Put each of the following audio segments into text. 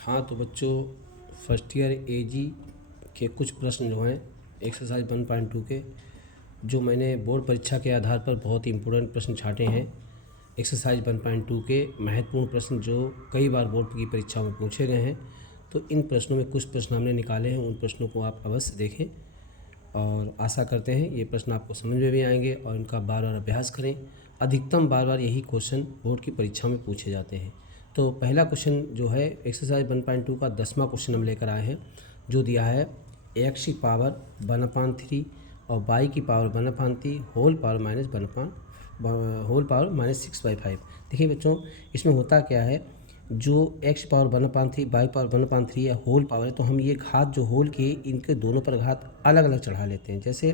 हाँ तो बच्चों, फर्स्ट ईयर एजी के कुछ प्रश्न जो हैं एक्सरसाइज 1.2 के, जो मैंने बोर्ड परीक्षा के आधार पर बहुत ही इम्पोर्टेंट प्रश्न छांटे हैं। एक्सरसाइज 1.2 के महत्वपूर्ण प्रश्न जो कई बार बोर्ड की परीक्षा में पूछे गए हैं, तो इन प्रश्नों में कुछ प्रश्न हमने निकाले हैं। उन प्रश्नों को आप अवश्य देखें और आशा करते हैं ये प्रश्न आपको समझ में भी आएंगे और इनका बार बार अभ्यास करें। अधिकतम बार बार यही क्वेश्चन बोर्ड की परीक्षा में पूछे जाते हैं। तो पहला क्वेश्चन जो है एक्सरसाइज 1.2 का 10वां क्वेश्चन हम लेकर आए हैं, जो दिया है एक्स की पावर 1/3 और वाई की पावर 1/3 होल पावर माइनस 6/5। देखिए बच्चों, इसमें होता क्या है, जो एक्स पावर 1/3 वाई पावर 1/3 या होल पावर है, तो हम ये घात जो होल के इनके दोनों पर घात अलग अलग चढ़ा लेते हैं। जैसे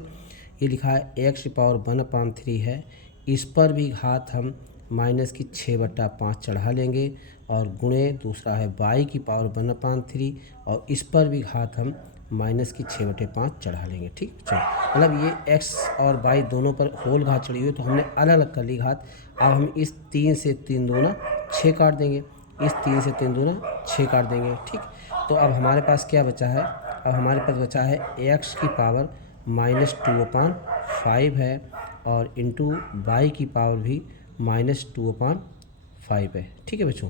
ये लिखा है एक्स पावर 1/3 है, इस पर भी घात हम माइनस की 6/5 चढ़ा लेंगे और गुणे दूसरा है वाई की पावर 1/3 और इस पर भी घात हम माइनस की 6/5 चढ़ा लेंगे। ठीक है, मतलब ये एक्स और वाई दोनों पर होल घात चढ़ी हुई है, तो हमने अलग अलग कर ली घात। अब हम इस 3 से 3 दूना 6 काट देंगे, इस 3 से 3 दूना 6 काट देंगे। ठीक, तो अब हमारे पास क्या बचा है, अब हमारे पास बचा है एक्स की पावर -2/5 है और इंटू वाई की पावर भी -2/5 है। ठीक है बच्चों,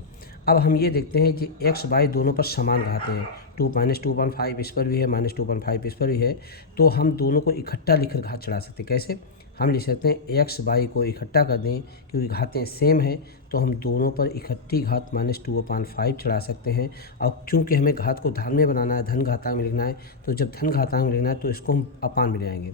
अब हम ये देखते हैं कि एक्स वाई दोनों पर समान घाते हैं। 2 इस पर भी है, -2/5 इस पर भी है, तो हम दोनों को इकट्ठा लिखकर घात चढ़ा सकते हैं। कैसे हम लिख सकते हैं, एक्स वाई को इकट्ठा कर दें क्योंकि घातें सेम हैं, तो हम दोनों पर इकट्ठी घात -2/5 चढ़ा सकते हैं। और चूँकि हमें घात को धन में बनाना है, धन घातांक में लिखना है, तो जब धन घातांक में लिखना है तो इसको हम अपान में ले आएंगे।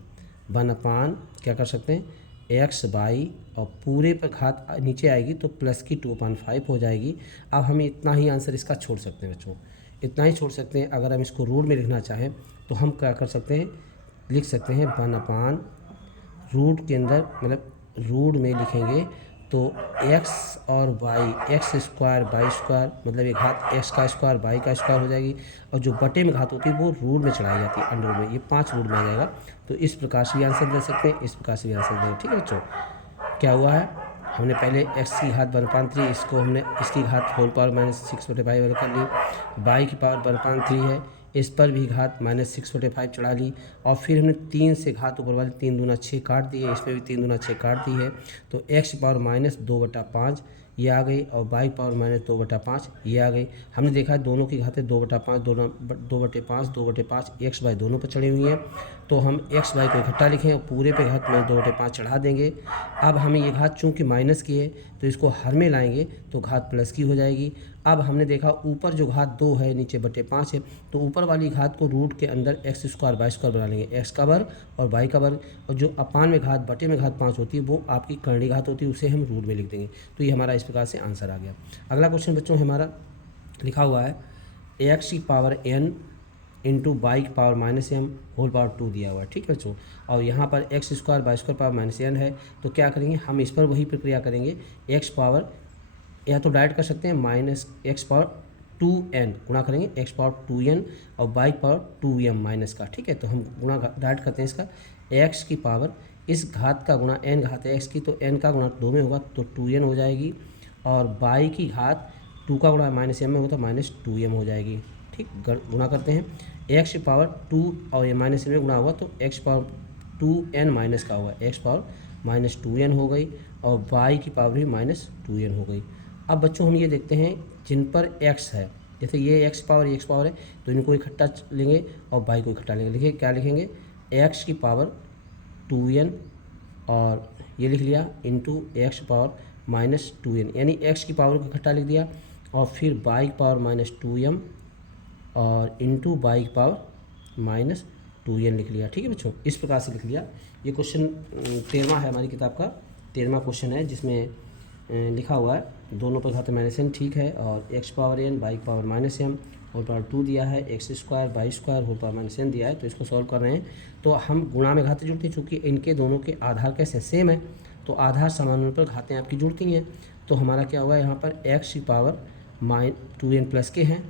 1/, क्या कर सकते हैं, एक्स वाई और पूरे पर घात नीचे आएगी तो प्लस की 2/5 हो जाएगी। अब हम इतना ही आंसर इसका छोड़ सकते हैं बच्चों, इतना ही छोड़ सकते हैं। अगर हम इसको रूट में लिखना चाहें तो हम क्या कर सकते हैं, लिख सकते हैं 1/, रूट के अंदर मतलब रूट में लिखेंगे तो एक्स और y, x square y square, मतलब ये घात एक्स का स्क्वायर वाई का स्क्वायर हो जाएगी, और जो बटे में घात होती है वो रूट में चढ़ाई जाती है, अंडर में। ये 5 रूट में आ जाएगा। तो इस प्रकार से भी आंसर दे सकते हैं, इस प्रकार से भी आंसर देंगे। ठीक है बच्चों, क्या हुआ है, हमने पहले एक्स की घात 1/3, इसको हमने इसकी घात होल पावर -6/5 कर ली। वाई की पावर 1/3 है, इस पर भी घात -6/5 चढ़ा ली, और फिर हमने 3 से घात ऊपर वाली 3 दूना 6 काट दिए, इस पर भी 3 दूना 6 काट दी है, तो एक्स पावर -2/5 ये आ गई और वाई पावर -2/5 ये आ गई। हमने देखा है दोनों की घातें 2/5 2/5 2/5 एक्स वाई दोनों पर चढ़ी हुई हैं, तो हम एक्स वाई को इकट्ठा लिखें और पूरे पे घात -2/5 चढ़ा देंगे। अब हमें ये घात चूँकि माइनस की है तो इसको हर में लाएंगे तो घात प्लस की हो जाएगी। अब हमने देखा ऊपर जो घात 2 है नीचे बटे 5 है, तो ऊपर वाली घात को रूट के अंदर एक्स स्क्वायर वाई स्क्वायर बना लेंगे, एक्स का वर्ग और वाई का वर्ग, और जो अपान में घात बटे में घात 5 होती है वो आपकी करणी घात होती है, उसे हम रूट में लिख देंगे। तो ये हमारा इस प्रकार से आंसर आ गया। अगला क्वेश्चन बच्चों हमारा लिखा हुआ है एक्स की पावर n इंटू वाई की पावर -m होल पावर 2 दिया हुआ है। ठीक है बच्चों, और यहाँ पर x square y square power -n है, तो क्या करेंगे, हम इस पर वही प्रक्रिया करेंगे। एक्स पावर या तो डायरेक्ट कर सकते हैं -x पावर 2n गुणा करेंगे x पावर 2n और y पावर 2m माइनस का। ठीक है, तो हम गुणा डायरेक्ट करते हैं इसका, x की पावर इस घात का गुणा n घात है x की, तो n का गुणा 2 में होगा तो 2n हो जाएगी, और y की घात 2 का गुणा -m में होगा तो -2m हो जाएगी। ठीक, गुणा करते हैं, x की पावर 2 और ये -m में गुणा हुआ तो x पावर 2n माइनस का होगा, x पावर -2n हो गई, और y की पावर भी -2n हो गई। अब बच्चों हम ये देखते हैं जिन पर x है, जैसे ये x पावर है, तो इनको इकट्ठा लेंगे और y को इकट्ठा लेंगे। लिखिए क्या लिखेंगे, x की पावर 2n और ये लिख लिया इंटू एक्स पावर -2n, यानी x की पावर को इकट्ठा लिख दिया, और फिर y की पावर -2m और इंटू वाई की पावर -2n लिख लिया। ठीक है बच्चों, इस प्रकार से लिख लिया। ये क्वेश्चन 13वां है हमारी किताब का, 13वां क्वेश्चन है, जिसमें लिखा हुआ है दोनों पर घात -n ठीक है, और x पावर n वाई की पावर -m होल पावर 2 दिया है, x square y square whole power -n दिया है, तो इसको सॉल्व कर रहे हैं। तो हम गुणा में घातें जुड़ती हैं, चूँकि इनके दोनों के आधार कैसे सेम है, तो आधार समान होने पर घातें आपकी जुड़ती हैं। तो हमारा क्या हुआ यहाँ पर, एक्स की पावर -2n प्लस के हैं,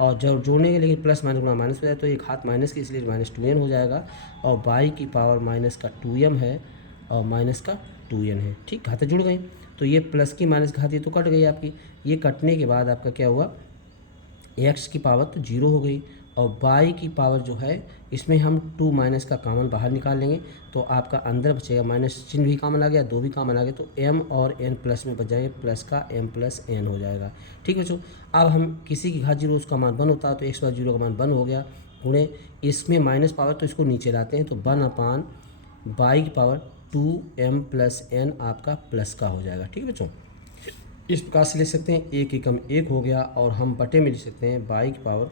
और जब जोड़ने के लिए प्लस माइनस गुणा माइनस हो जाए तो ये घात माइनस की, इसलिए -2n हो जाएगा, और वाई की पावर माइनस का 2m है और माइनस का 2n है। ठीक, घातें जुड़ गई, तो ये प्लस की माइनस घात ये तो कट गई आपकी। ये कटने के बाद आपका क्या हुआ, एक्स की पावर तो जीरो हो गई और वाई की पावर जो है इसमें हम 2 माइनस का कॉमन बाहर निकाल लेंगे तो आपका अंदर बचेगा, माइनस चिन्ह भी कॉमन आ गया, 2 भी कॉमन आ गया, तो m और n प्लस में बच जाएंगे, प्लस का m प्लस n हो जाएगा। ठीक बच्चों, अब हम किसी की घात जीरो उसका मान 1 होता है तो x बार जीरो का मान 1 हो गया, गुणे इसमें माइनस पावर तो इसको नीचे लाते हैं तो 1/y की पावर 2m प्लस n आपका प्लस का हो जाएगा। ठीक है बच्चों, इस प्रकार से लिख सकते हैं, एक एकम एक हो गया और हम बटे में लिख सकते हैं y की पावर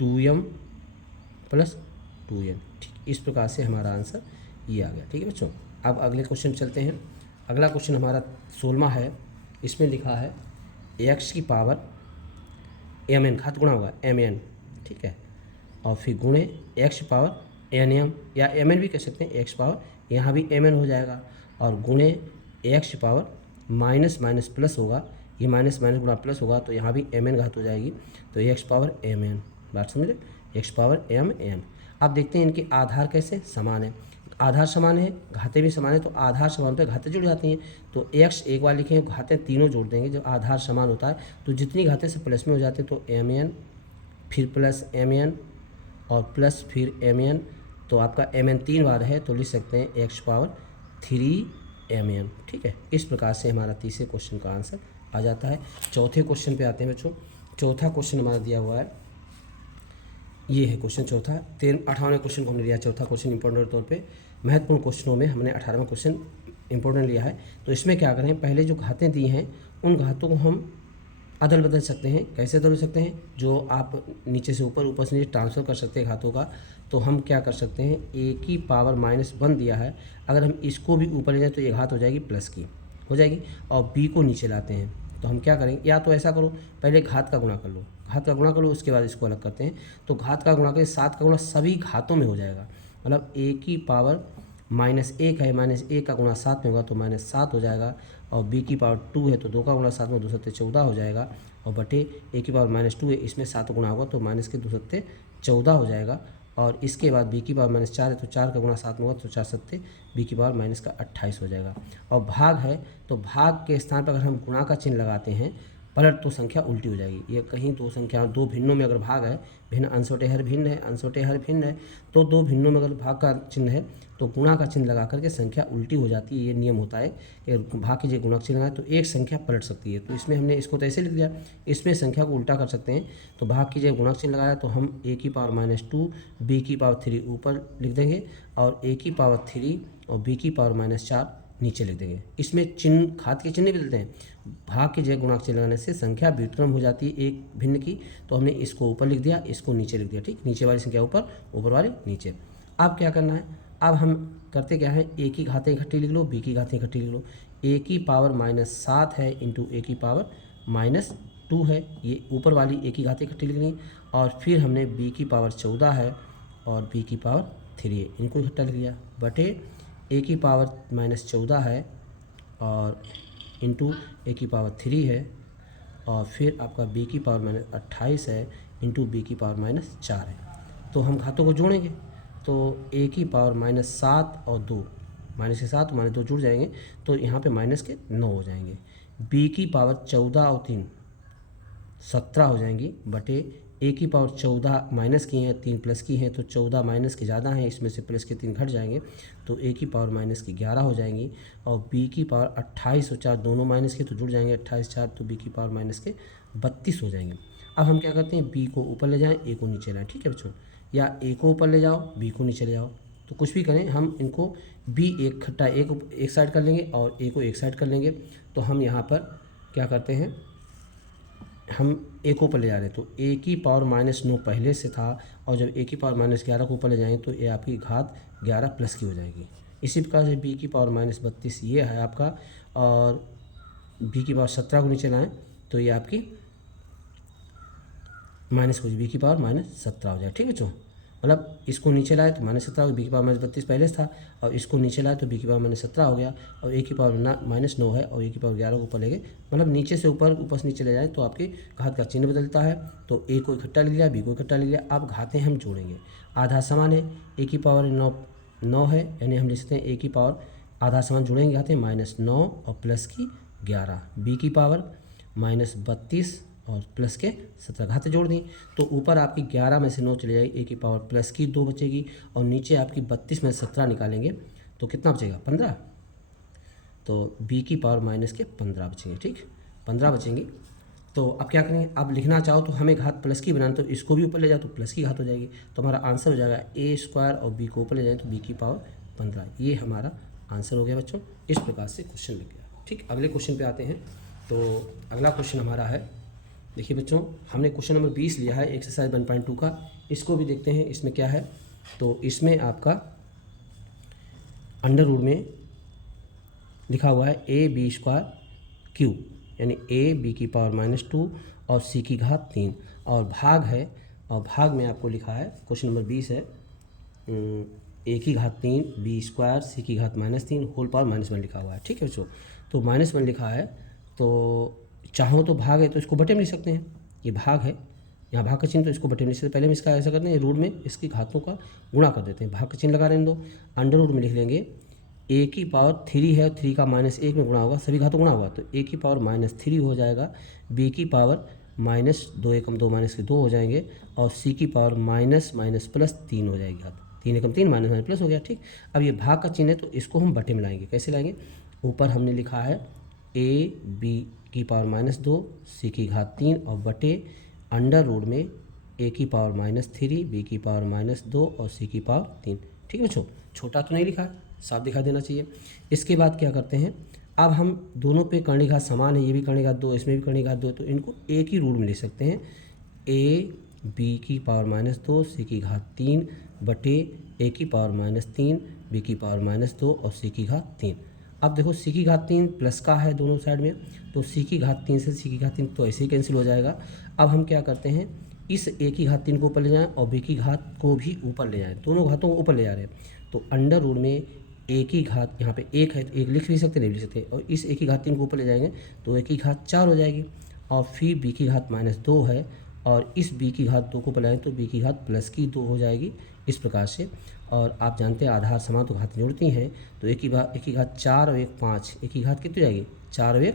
2m प्लस 2n। ठीक, इस प्रकार से हमारा आंसर ये आ गया। ठीक है बच्चों, अब अगले क्वेश्चन चलते हैं। अगला क्वेश्चन हमारा 16वां है, इसमें लिखा है x की पावर mn, घात गुणा होगा mn, ठीक है, और फिर गुणे x की पावर nm या mn भी कह सकते हैं, x पावर यहाँ भी mn हो जाएगा और गुणे x की पावर माइनस माइनस प्लस होगा, ये माइनस माइनस गुणा प्लस होगा तो यहाँ भी mn घात हो जाएगी तो x पावर mn, बात समझे, x पावर mn। अब देखते हैं इनके आधार कैसे समान है, आधार समान है, घातें भी समान है, तो आधार समान पे घातें जुड़ जाती हैं, तो x एक बार लिखेंगे, घातें तीनों जोड़ देंगे, जब आधार समान होता है तो जितनी घातें से प्लस में हो जाती हैं तो mn फिर प्लस mn और प्लस फिर mn, तो आपका mn 3 बार है तो लिख सकते हैं x पावर 3mn। ठीक है, इस प्रकार से हमारा तीसरे क्वेश्चन का आंसर आ जाता है। चौथे क्वेश्चन पे आते हैं बच्चों। चौथा क्वेश्चन हमारा दिया हुआ है, ये है क्वेश्चन चौथा। 18वें क्वेश्चन को हमने लिया, चौथा क्वेश्चन इंपॉर्टेंट तौर पे महत्वपूर्ण क्वेश्चनों में हमने 18वां क्वेश्चन इंपॉर्टेंट लिया है। तो इसमें क्या करें, पहले जो घातें दी हैं उन घातों को हम अदल बदल सकते हैं। कैसे बदल सकते हैं, जो आप नीचे से ऊपर, ऊपर से नीचे ट्रांसफ़र कर सकते हैं घातों का, तो हम क्या कर सकते हैं, a की पावर -1 दिया है, अगर हम इसको भी ऊपर ले जाएं तो ये घात हो जाएगी प्लस की हो जाएगी, और b को नीचे लाते हैं तो हम क्या करेंगे, या तो ऐसा करो पहले घात का गुणा कर लो, घात का गुणा कर लो, उसके बाद इसको अलग करते हैं, तो घात का गुणा करें 7 का गुणा सभी घातों में हो जाएगा, मतलब a की पावर -1 है, -1 का गुणा 7 में होगा तो -7 हो जाएगा, और b की पावर 2 है तो 2 का गुणा 7 में 2 सत्ते 14 हो जाएगा, और बटे a की पावर -2 है, इसमें 7 गुणा होगा तो माइनस के 2 सत्ते 14 हो जाएगा, और इसके बाद b की पावर -4 है तो 4 का गुणा 7 में होगा तो 4 सत्ते b की पावर -28 हो जाएगा, और भाग है तो भाग के स्थान पर अगर हम गुणा का चिन्ह लगाते हैं पलट तो संख्या उल्टी हो जाएगी। ये कहीं दो संख्या, दो भिन्नों में अगर भाग है, भिन्न अंशोटे हर भिन्न है, अंशोटे हर भिन्न है, तो दो भिन्नों में अगर भाग का चिन्ह है तो गुणा का चिन्ह लगा करके संख्या उल्टी हो जाती है। ये नियम होता है कि भाग कीजिए गुणा का चिन्ह लगाए तो एक संख्या पलट सकती है, तो इसमें हमने इसको तो ऐसे लिख दिया, इसमें संख्या को उल्टा कर सकते हैं, तो भाग कीजिए गुणा का चिन्ह लगाया तो हम a की पावर -2 b की पावर 3 ऊपर लिख देंगे, और a की पावर 3 और b की पावर -4 नीचे लिख देंगे। इसमें चिन्ह, घात के चिन्ह बदलते हैं, भाग की जगह गुणा के चिन्ह लगाने से संख्या व्युत्क्रम हो जाती है एक भिन्न की, तो हमने इसको ऊपर लिख दिया, इसको नीचे लिख दिया। ठीक, नीचे वाली संख्या ऊपर, ऊपर वाली नीचे। अब क्या करना है, अब हम करते क्या है, a की घातें इकट्ठी लिख लो, b की घातें इकट्ठी लिख लो। a की पावर -7 है इंटू a की पावर -2 है, ये ऊपर वाली a की घातें इकट्ठी लिखनी, और फिर हमने b की पावर 14 है और b की पावर 3 है, इनको इकट्ठा लिख लिया, बटे a की पावर -14 है और इंटू a की पावर 3 है, और फिर आपका b की पावर -28 है इंटू b की पावर -4 है। तो हम घातों को जोड़ेंगे तो a की पावर -7 और 2, माइनस के 7 -2 जुड़ जाएंगे तो यहाँ पे माइनस के 9 हो जाएंगे, b की पावर 14 और 3 17 हो जाएंगी, बटे a की पावर 14 माइनस की हैं, 3 प्लस की हैं, तो 14 माइनस की ज़्यादा हैं, इसमें से प्लस के 3 घट जाएंगे तो a की पावर -11 हो जाएंगी, और b की पावर 28 और 4 दोनों माइनस के तो जुड़ जाएंगे, 28 4 तो b की पावर -32 हो जाएंगे। अब हम क्या करते हैं, b को ऊपर ले जाएं, a को नीचे लाएं। ठीक है बच्चों, या a को ऊपर ले जाओ, b को नीचे ले जाओ, तो कुछ भी करें, हम इनको b इकट्ठा a को एक साइड कर लेंगे और a को एक साइड कर लेंगे, तो हम यहाँ पर क्या करते हैं, हम a को ऊपर ले जा रहे हैं तो a की पावर -9 पहले से था, और जब a की पावर -11 को ऊपर ले जाएंगे तो ये आपकी घात 11 प्लस की हो जाएगी। इसी प्रकार से b की पावर -32 ये है आपका, और b की पावर 17 को नीचे लाएं तो ये आपकी माइनस हो जाए, b की पावर -17 हो जाए। ठीक है बच्चों, मतलब इसको नीचे लाए तो -17, b की पावर -32 पहले से था, और इसको नीचे लाए तो b की पावर -17 हो गया, और a की पावर -9 है और a की पावर 11 को ऊपर ले गए, मतलब नीचे से ऊपर, ऊपर से नीचे ले जाए तो आपकी घात का चिन्ह बदलता है, तो a को इकट्ठा लिख लिया, b को इकट्ठा लिख लिया। अब घातें हम जोड़ेंगे, आधा समान है, a की पावर 9 है, यानी हम लिख सकते हैं a की पावर आधा समान जोड़ेंगे घातें -9 और प्लस की 11, b की पावर -32 और प्लस के 17 घातें जोड़ दी, तो ऊपर आपकी 11 में से 9 चले जाएगी, ए की पावर प्लस की 2 बचेगी, और नीचे आपकी 32 में से 17 निकालेंगे तो कितना बचेगा 15, तो बी की पावर माइनस के 15 बचेंगे। ठीक, 15 बचेंगे। तो अब क्या करेंगे, अब लिखना चाहो तो हमें घात प्लस की बनाना, तो इसको भी ऊपर ले जाओ तो प्लस की घात हो जाएगी, तो हमारा आंसर हो जाएगा ए स्क्वायर, और बी को ऊपर ले जाए तो बी की पावर 15। ये हमारा आंसर हो गया बच्चों। इस प्रकार से क्वेश्चन लग गया। ठीक, अगले क्वेश्चन पे आते हैं। तो अगला क्वेश्चन हमारा है, देखिए बच्चों, हमने क्वेश्चन नंबर 20 लिया है एक्सरसाइज 1.2 का। इसको भी देखते हैं इसमें क्या है। तो इसमें आपका अंडर रूट में लिखा हुआ है ए बी स्क्वायर क्यू, यानी ए बी की पावर -2 और सी की घात 3, और भाग है, और भाग में आपको लिखा है क्वेश्चन नंबर 20 है ए की घात 3 बी स्क्वायर सी की घात -3 होल पावर -1 लिखा हुआ है। ठीक है बच्चों, तो -1 लिखा है, तो चाहो तो भाग है तो इसको बटे में लिख सकते हैं, ये भाग है, यहाँ भाग का चिन्ह, तो इसको बटे में लिख सकते हैं। पहले हम इसका ऐसा करते हैं, रूट में इसकी घातों का गुणा कर देते हैं, भाग का चिन्ह लगा रहने दो, अंडर रूट में लिख लेंगे ए की पावर 3 है, 3 का -1 में गुणा होगा, सभी घातों गुणा होगा, तो ए की पावर -3 हो जाएगा, बी की पावर -2 एकम 2 -2 हो जाएंगे, और सी की पावर +3 हो जाएगी घात, 3 एकम 3 -+ हो गया। ठीक, अब ये भाग का चिन्ह है तो इसको हम बटे में लाएंगे। कैसे लाएंगे, ऊपर हमने लिखा है ए बी की पावर -2 सी की घात 3 और बटे अंडर रूट में ए की पावर -3 बी की पावर -2 और सी की पावर 3। ठीक है बच्चों, छोटा तो नहीं लिखा है, साफ दिखा देना चाहिए। इसके बाद क्या करते हैं, अब हम दोनों पे कर्ण घात समान है, ये भी कर्ण घात 2 इसमें भी कर्ण घात 2, तो इनको एक ही रूट में लिख सकते हैं, ए बी की पावर -2 सी की घात 3 बटे ए की पावर -3 बी की पावर -2 और सी की घात 3। अब देखो सी की घात 3 प्लस का है दोनों साइड में, तो सी की घात 3 से सी की घात 3 तो ऐसे ही कैंसिल हो जाएगा। अब हम क्या करते हैं, इस ए की घात 3 को ऊपर ले जाएं और बी की घात को भी ऊपर ले जाएं, दोनों घातों को ऊपर ले जा रहे हैं, तो अंडर रूट में ए की घात, यहाँ पे एक है तो एक लिख भी सकते नहीं लिख सकते, और इस ए की घात 3 को ऊपर ले जाएंगे तो ए की घात 4 हो जाएगी, और फिर बी की घात -2 है, और इस बी की घात 2 को ऊपर लाएँ तो बी की घात +2 हो जाएगी, इस प्रकार से। और आप जानते हैं आधार समान तो घात जोड़ती हैं, तो एक की घात 4 और 1 5, एक की घात कितनी हो जाएगी 4 और 1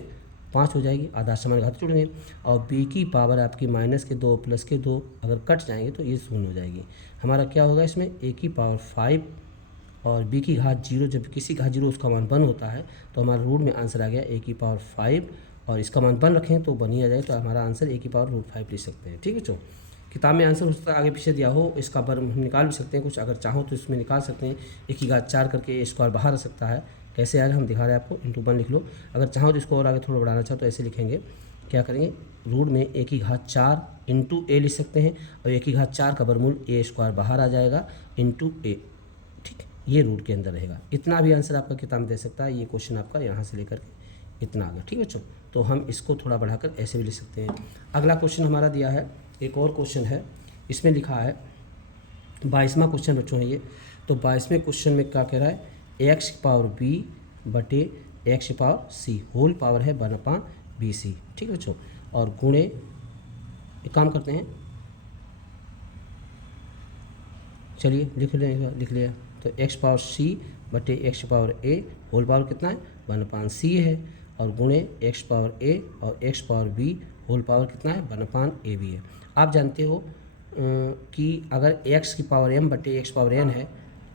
5 हो जाएगी, आधार समान घात जोड़ेंगे, और बी की पावर आपकी -2 +2 अगर कट जाएंगे तो ये 0 हो जाएगी। हमारा क्या होगा इसमें, ए की पावर 5 और बी की घात 0, जब किसी घात 0 उसका मान 1 होता है तो हमारा रूट में आंसर आ गया ए की पावर 5, और इसका मान 1 रखें तो 1 ही आ जाए, तो हमारा आंसर ए की पावर √5 लिख सकते हैं। ठीक है बच्चों, किताब में आंसर हो सकता है आगे पीछे दिया हो, इसका वर्ग हम निकाल भी सकते हैं, कुछ अगर चाहो तो इसमें निकाल सकते हैं, ए की घात 4 करके ए स्क्वायर बाहर आ सकता है, कैसे आएगा हम दिखा रहे हैं आपको, ×1 लिख लो। अगर चाहो तो इसको और आगे थोड़ा बढ़ाना चाहो तो ऐसे लिखेंगे, क्या करेंगे, रूट में ए की घात 4 × ए लिख सकते हैं, और ए की घात 4 का वर्गमूल ए स्क्वायर बाहर आ जाएगा ×a। ठीक, ये रूट के अंदर रहेगा। इतना भी आंसर आपका किताब में दे सकता है, ये क्वेश्चन आपका यहाँ से लेकर के इतना आ गया। ठीक है बच्चों, तो हम इसको थोड़ा बढ़ाकर ऐसे भी लिख सकते हैं। अगला क्वेश्चन हमारा दिया है, एक और क्वेश्चन है, इसमें लिखा है 22वां क्वेश्चन बच्चों है ये। तो 22वें क्वेश्चन में क्या कह रहा है, एक्स पावर बी बटे एक्स पावर सी होल पावर है 1/BC। ठीक है बच्चों, और गुणे, एक काम करते हैं, चलिए लिख लिया, तो एक्स पावर सी बटे एक्स पावर ए होल पावर कितना है 1/C है, और गुणे एक्स पावर ए और x power b whole power कितना है 1/AB है। आप जानते हो कि अगर x की पावर m बटे x पावर n है,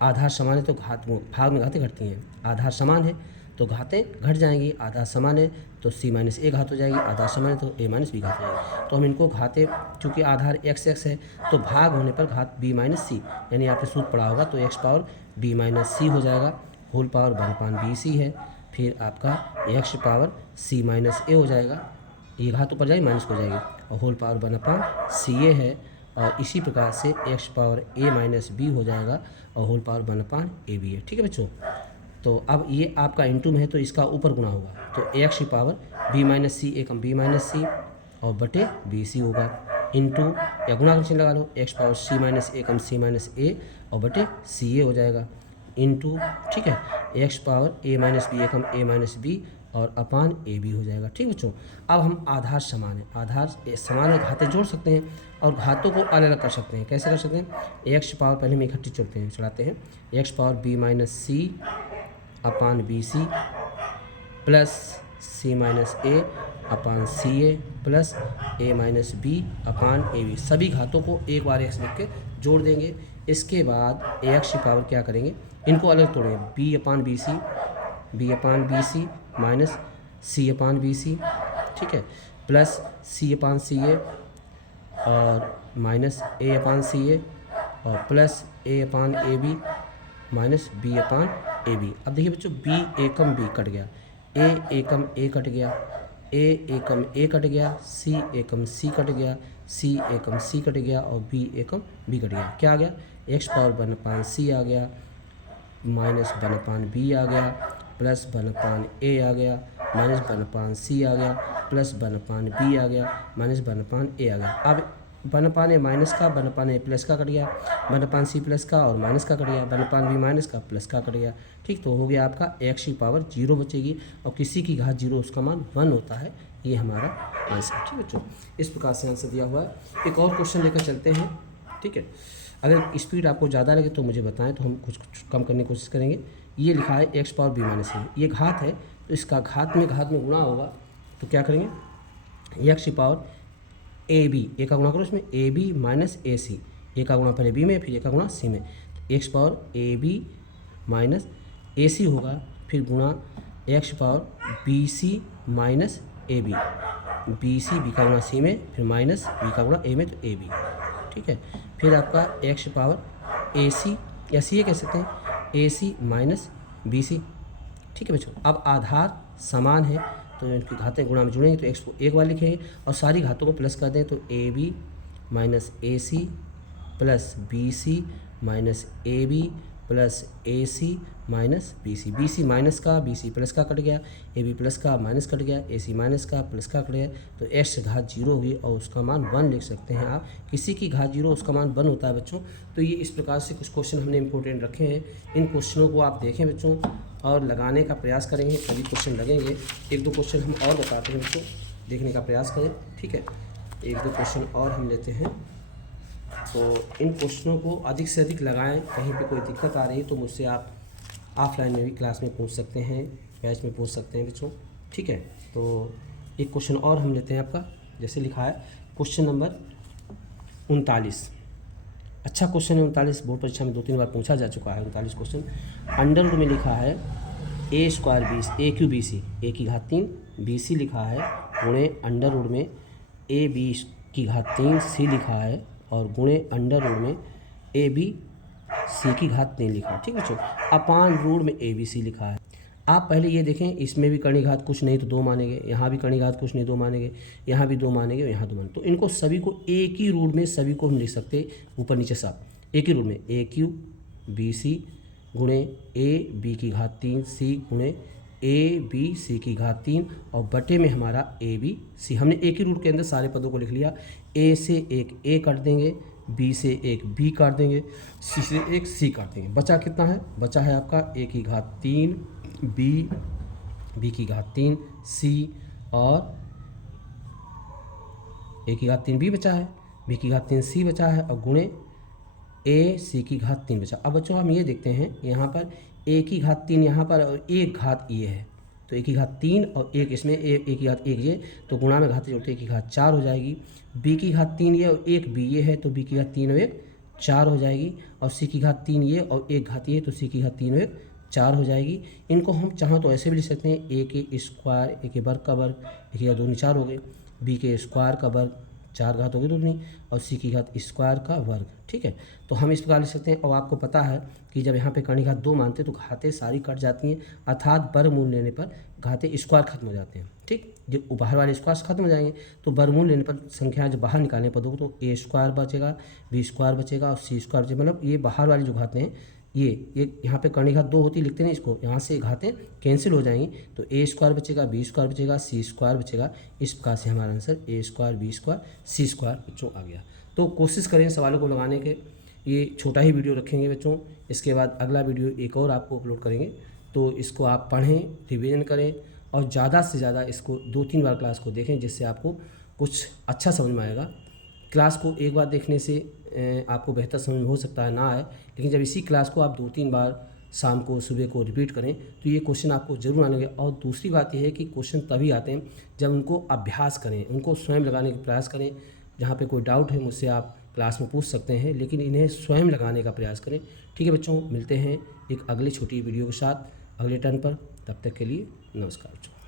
आधार समान है तो भाग में घातें घटती हैं, आधार समान है तो घातें घट जाएंगी, आधार समान है तो c - a घात हो जाएगी, आधार समान है तो a - b घात हो जाएगी। तो हम इनको घातें, चूँकि आधार x है तो भाग होने पर घात b - c, यानी आपने सूत्र पढ़ा होगा, तो x पावर b - c हो जाएगा, होल पावर 1/BC है, फिर आपका x पावर c - a हो जाएगा, ये घात ऊपर जाएगी माइनस हो जाएगी, और होल पावर 1/CA है, और इसी प्रकार से x पावर a - b हो जाएगा, और होल पावर 1/AB है। ठीक है बच्चों, तो अब ये आपका इंटू में है तो इसका ऊपर गुणा होगा, तो x की पावर b - c एकम b - c और बटे BC होगा, इंटू या गुणा का चिन्ह लगा लो, x power c - Ekam c - a और बटे CA हो जाएगा, इंटू, ठीक है, x power a - b Ekam a - b और अपान AB हो जाएगा। ठीक बच्चों, अब हम आधार समान है, आधार समान है, घातें जोड़ सकते हैं और घातों को अलग अलग कर सकते हैं। कैसे कर सकते हैं, x पावर पहले हम इकट्ठी चढ़ाते हैं, x power b - c upon BC plus c - a upon c a plus a minus b upon a b, सभी घातों को एक बार एक्स लिख के जोड़ देंगे। इसके बाद ए एक्स की पावर क्या करेंगे, इनको अलग तोड़ेंगे, बी अपान बी सी माइनस सी अपान बी सी, ठीक है, plus C upon c a और minus A upon c a और plus a upon a B minus b upon a b. अब देखिए बच्चों, बी एकम बी कट गया, ए एकम ए कट गया, ए एकम ए कट गया, सी एकम सी कट गया, सी एकम सी कट गया और बी एकम बी कट गया। क्या आ गया, एक्स पावर 1 अपान सी आ गया, माइनस 1 अपान बी आ गया, प्लस 1 अपान ए आ गया, माइनस 1 अपान सी आ गया, प्लस 1 अपान बी आ गया, माइनस 1 अपान ए आ गया। अब 1 अपान ए माइनस का, 1 अपान ए प्लस का कट गया, 1 अपान सी प्लस का और माइनस का कट गया, 1 अपान बी माइनस का प्लस का कट गया। ठीक, तो हो गया आपका एक्स की पावर 0 बचेगी और किसी की घात 0 उसका मान 1 होता है। ये हमारा आंसर। ठीक बच्चों, इस प्रकार से आंसर दिया हुआ है। एक और क्वेश्चन लेकर चलते हैं। ठीक है, अगर स्पीड आपको ज़्यादा लगे तो मुझे बताएं, तो हम कुछ कम करने की कोशिश करेंगे। ये लिखा है एक्स पावर बी माइनस ए, ये घात है तो इसका घात में गुणा होगा, तो क्या करेंगे, एक्स की पावर ए बी, ए का गुणा करो इसमें, ए बी माइनस ए सी, ए का गुणा पहले बी में फिर ए का गुणा सी में, तो X power A B minus A C होगा, फिर गुणा एक्स पावर बी सी माइनस ए बी, बी सी बी का गुणा सी में, फिर माइनस बी का गुणा ए में, तो ए बी। ठीक है, फिर आपका एक्स पावर ए सी या सी ए कह सकते हैं, ए सी माइनस बी सी। ठीक है बच्चों, अब आधार समान है तो इनकी घातें गुणा में जुड़ेंगे, तो एक्स को एक बार लिखेंगे और सारी घातों को प्लस कर दें, तो a B minus A c plus b C minus A b plus a c minus b C, b C minus का बी सी प्लस का कट गया, ए बी प्लस का माइनस कट गया, ए सी माइनस का plus का cut गया, तो x घात 0 होगी और उसका मान 1 लिख सकते हैं आप। किसी की घात 0 उसका मान 1 होता है बच्चों। तो ये इस प्रकार से कुछ क्वेश्चन हमने इंपॉर्टेंट रखे हैं। इन क्वेश्चनों को आप देखें बच्चों और लगाने का प्रयास करेंगे, तभी क्वेश्चन लगेंगे। एक दो क्वेश्चन हम और बताते हैं बच्चों, देखने का प्रयास करें। ठीक है, एक दो क्वेश्चन और हम लेते हैं, तो इन क्वेश्चनों को अधिक से अधिक लगाएं। कहीं पे कोई दिक्कत आ रही है तो मुझसे आप ऑफलाइन में भी क्लास में पूछ सकते हैं, बैच में पूछ सकते हैं बच्चों। ठीक है, तो एक क्वेश्चन और हम लेते हैं आपका, जैसे लिखा है क्वेश्चन नंबर 39। अच्छा क्वेश्चन है 39, बोर्ड परीक्षा में 2-3 बार पूछा जा चुका है 39 क्वेश्चन। अंडर रूट में लिखा है ए स्क्वायर बी ए क्यू बी सी, ए की घात 3 बी सी लिखा है, गुणे अंडर रूट में ए बी की घात 3 सी लिखा है और गुणे अंडर रूट में ए बी सी की घात 3 लिखा है। ठीक है बच्चों, अपान रूट में ए बी सी लिखा है। आप पहले ये देखें, इसमें भी कर्ण घात कुछ नहीं तो 2 मानेंगे, यहाँ भी कर्ण घात कुछ नहीं 2 मानेंगे, यहाँ भी 2 मानेंगे, यहाँ 2 मानेंगे, तो इनको सभी को एक ही रूट में सभी को हम लिख सकते ऊपर नीचे साफ। एक ही रूट में ए क्यू बी सी गुणे ए बी की घात 3 सी गुणे ए बी सी की घात 3 और बटे में हमारा ए बी सी। हमने एक ही रूट के अंदर सारे पदों को लिख लिया। ए से एक ए काट देंगे, बी से एक बी काट देंगे, सी से एक सी काट देंगे। बचा कितना है, बचा है आपका ए की घात 3 बी की घात 3 सी और ए की घात 3 बी बचा है, बी की घात 3 सी बचा है और गुणे ए सी की घात 3 बचा। अब बच्चों हम ये देखते हैं, यहाँ पर ए की घात 3 यहाँ पर और एक घात ये है, तो ए की घात 3 और एक इसमें ए की घात 1 ये, तो गुणा में घातें जोड़ते ए की घात 4 हो जाएगी। बी की घात 3 ये और एक बी ये है, तो बी की घात 3 और 1 4 हो जाएगी और सी की घात 3 ये और एक घात ये, तो सी की घात 3 और 1 4 हो जाएगी। इनको हम चाहें तो ऐसे भी लिख सकते हैं, ए के स्क्वायर ए के वर्ग का वर्ग, ए की घात 2 4 हो गए, बी के स्क्वायर का वर्ग 4 घात हो गई 2 और सी की घात स्क्वायर का वर्ग। ठीक है, तो हम इस प्रकार लिख सकते हैं। और आपको पता है कि जब यहाँ पे कर्ण घात 2 मानते हैं तो घातें सारी कट जाती हैं, अर्थात वर्गमूल लेने पर घातें स्क्वायर खत्म हो जाते हैं। ठीक, जब बाहर वाले स्क्वायर खत्म हो जाएंगे तो वर्गमूल लेने पर संख्या जब बाहर निकालने पदों को, तो ए स्क्वायर बचेगा, बी स्क्वायर बचेगा और सी स्क्वायर बचेगा। मतलब ये बाहर वाली जो घातें हैं ये यहाँ पे कर्ण घात 2 होती लिखते हैं इसको, यहाँ से घातें कैंसिल हो जाएंगी, तो ए स्क्वायर बचेगा, बी स्क्वायर बचेगा, सी स्क्वायर बचेगा। इस प्रकार से हमारा answer a square b square c square बच्चों आ गया। तो कोशिश करें सवालों को लगाने के। ये छोटा ही वीडियो रखेंगे बच्चों, इसके बाद अगला वीडियो एक और आपको अपलोड करेंगे, तो इसको आप पढ़ें, रिवीजन करें और ज़्यादा से ज़्यादा इसको 2-3 बार क्लास को देखें, जिससे आपको कुछ अच्छा समझ में आएगा। क्लास को एक बार देखने से आपको बेहतर समझ में हो सकता है ना आए, लेकिन जब इसी क्लास को आप 2-3 बार शाम को सुबह को रिपीट करें तो ये क्वेश्चन आपको जरूर आएंगे। और दूसरी बात यह है कि क्वेश्चन तभी आते हैं जब उनको अभ्यास करें, उनको स्वयं लगाने का प्रयास करें। जहाँ पे कोई डाउट है मुझसे आप क्लास में पूछ सकते हैं, लेकिन इन्हें स्वयं लगाने का प्रयास करें। ठीक है बच्चों, मिलते हैं एक अगली छोटी वीडियो के साथ अगले टर्न पर। तब तक के लिए नमस्कार बच्चों।